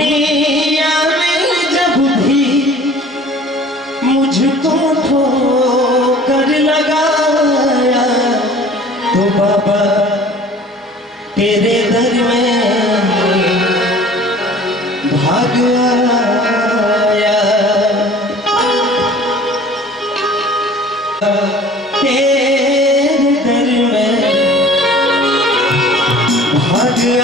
दुनिया में जब भी मुझको ठोकर लगाया तो बाबा तेरे दर में भाग आया। तेरे दर में भाग आया।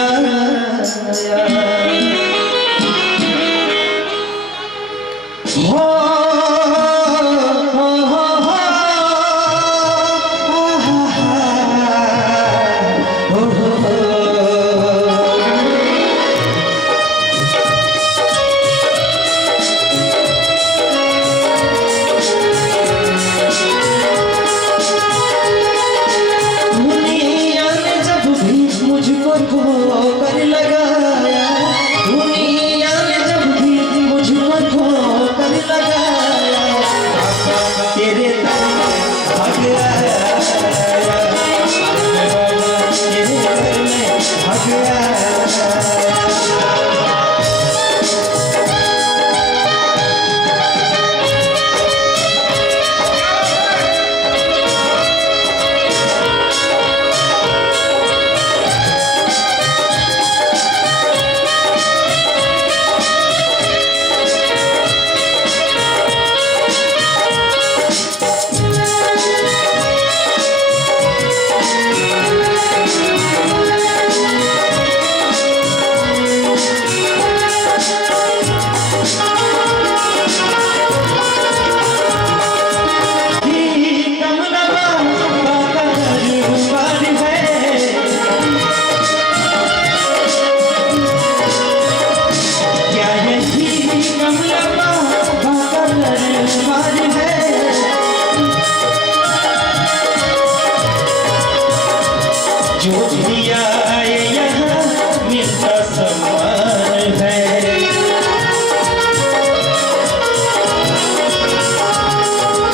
जो भी आए यहाँ मिलता सम्मान है।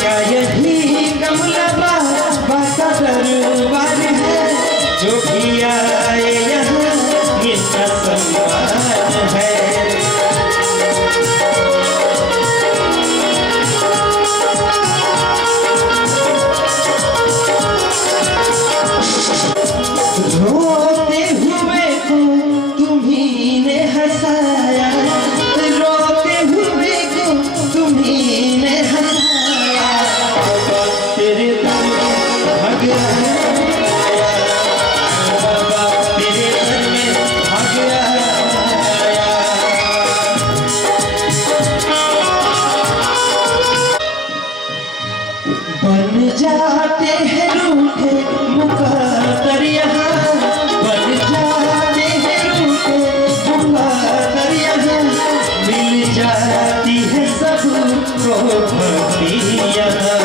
क्या यही कमला बाबा का दरबार है? जो भी आए यहाँ मिलता सम्मान है। रोते हुए को तुम्ही ने हंसाया, रोते हुए को तुम्ही ने हंसाया। तेरे दर में भाग आया, बाबा तेरे दर में भाग आया। बन जाते हैं रूठे मुकद्दर यहाँ, मिल जाती है सबको भक्ति यहाँ।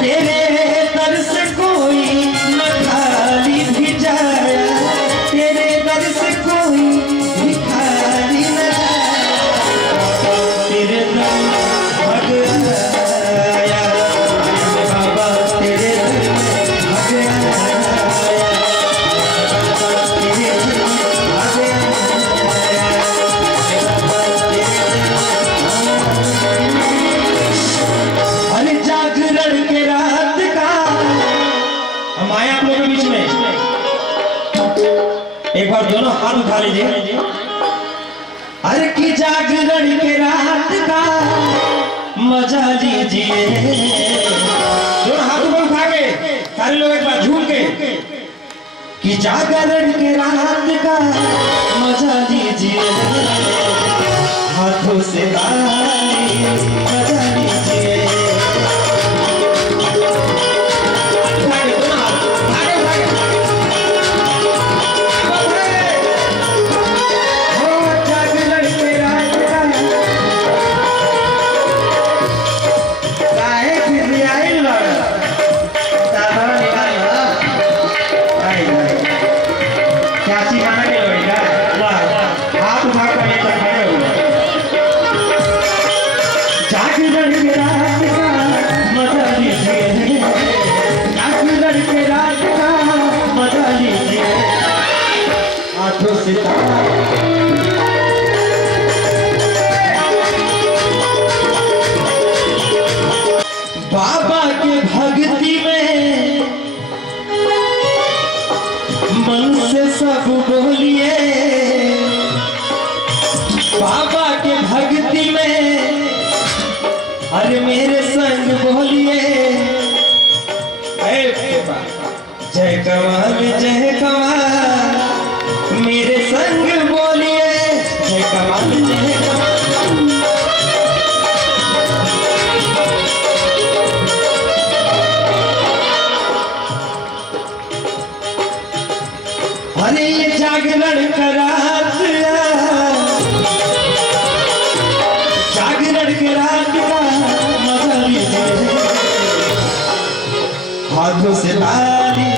तेरे दर से कोई न खाली भी जाया, तेरे दर से कोई भी खाली न जाया। तेरे दर भाग आया, बाबा तेरे दर में भाग आया, तेरे दर में भाग आया, बाबा तेरे दर में। अरे जागरण के रात का हम आए आप लोगों के बीच में, एक बार दोनों हाथ उठा लीजिए। अरे की जागरण के रात का मजा लीजिए। दोनों हाथ ऊपर उठा के सारे लोग एक बार झूम के कि जागरण के रात का मजा लीजिए। हाथों से ताली बजा लीजिए। हाथ उठा कर हाथों से बाबा के भक्ति में मन से सब बोलिए, बाबा के भक्ति में अरे मेरे संग बोलिए, जय कमाल जय कमाल मेरे संग बोलिए, जय कमाल जय कमाल। अरे ये जागरण करात जागरण के रात का मजा लीजिए, हाथों से ताली